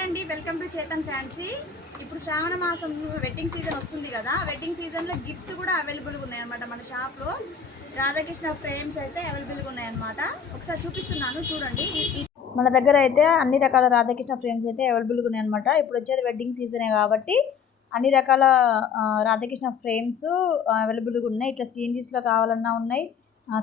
Hi అండి, welcome to Chetan fancy. ఇప్పుడు శ్రావణ మాసం వెడ్డింగ్ సీజన్ వస్తుంది కదా, వెడ్డింగ్ సీజన్లో గిఫ్ట్స్ కూడా అవైలబుల్గా ఉన్నాయన్నమాట. మన షాప్లో రాధాకృష్ణ ఫ్రేమ్స్ అయితే అవైలబుల్గా ఉన్నాయన్నమాట. ఒకసారి చూపిస్తున్నాను చూడండి. మన దగ్గర అయితే అన్ని రకాల రాధాకృష్ణ ఫ్రేమ్స్ అయితే అవైలబుల్గా ఉన్నాయన్నమాట. ఇప్పుడు వచ్చేది వెడ్డింగ్ సీజనే కాబట్టి అన్ని రకాల రాధాకృష్ణ ఫ్రేమ్స్ అవైలబుల్గా ఉన్నాయి. ఇట్లా సీనరీస్లో కావాలన్నా ఉన్నాయి,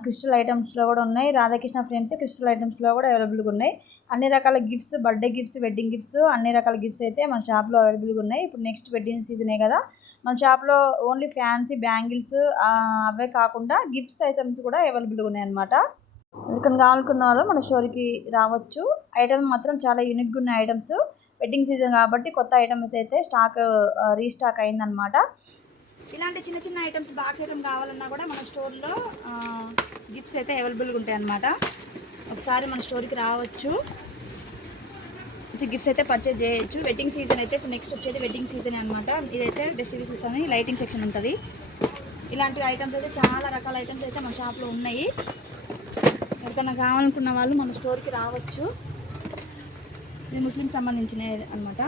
క్రిస్టల్ ఐటమ్స్లో కూడా ఉన్నాయి. రాధాకృష్ణ ఫ్రేమ్స్ క్రిస్టల్ ఐటమ్స్లో కూడా అవైలబుల్గా ఉన్నాయి. అన్ని రకాల gifts, birthday gifts, wedding gifts, అన్ని రకాల గిఫ్ట్స్ అయితే మన షాప్లో అవైలబుల్గా ఉన్నాయి. ఇప్పుడు నెక్స్ట్ వెడ్డింగ్ సీజనే కదా, మన షాప్లో ఓన్లీ ఫ్యాన్సీ బ్యాంగిల్స్ అవే కాకుండా గిఫ్ట్స్ ఐటమ్స్ కూడా అవైలబుల్గా ఉన్నాయి అన్నమాట. ఎవరికైనా కావాలనుకున్న వాళ్ళు మన స్టోర్కి రావచ్చు. ఐటమ్ మాత్రం చాలా యూనిక్గా ఉన్న ఐటమ్స్. వెడ్డింగ్ సీజన్ కాబట్టి కొత్త ఐటమ్స్ అయితే రీస్టాక్ అయిందనమాట. ఇలాంటి చిన్న చిన్న ఐటమ్స్, బాక్స్ ఐటమ్ కావాలన్నా కూడా మన స్టోర్లో గిఫ్ట్స్ అయితే అవైలబుల్గా ఉంటాయి అన్నమాట. ఒకసారి మన స్టోర్కి రావచ్చు, గిఫ్ట్స్ అయితే పర్చేజ్ చేయొచ్చు. వెడ్డింగ్ సీజన్ అయితే ఇప్పుడు నెక్స్ట్ వచ్చేది వెడ్డింగ్ సీజన్ అనమాట. ఇదైతే బెస్ట్ విషెస్ అని లైటింగ్ సెక్షన్ ఉంటుంది. ఇలాంటి ఐటమ్స్ అయితే చాలా రకాల ఐటమ్స్ అయితే మన షాప్లో ఉన్నాయి. ఎవరికైనా కావాలనుకున్న వాళ్ళు మన స్టోర్కి రావచ్చు. ఇది ముస్లింకి సంబంధించినవి అనమాట.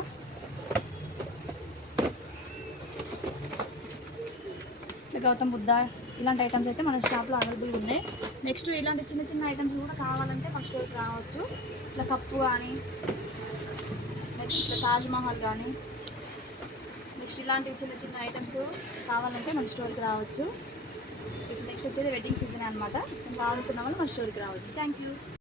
గౌతమ్ బుద్ధ ఇలాంటి ఐటమ్స్ అయితే మన షాప్లో అవైలబుల్గా ఉన్నాయి. నెక్స్ట్ ఇలాంటి చిన్న చిన్న ఐటమ్స్ కూడా కావాలంటే మన స్టోర్కి రావచ్చు. ఇట్లా కప్పు కానీ, నెక్స్ట్ ఇట్లా తాజ్మహల్ కానీ, నెక్స్ట్ ఇలాంటి చిన్న చిన్న ఐటమ్స్ కావాలంటే మన స్టోర్కి రావచ్చు. ఇప్పుడు నెక్స్ట్ వచ్చేది వెడ్డింగ్ సీజన్ అనమాట. కావాలనుకున్న వాళ్ళు మన స్టోర్కి రావచ్చు. Thank you.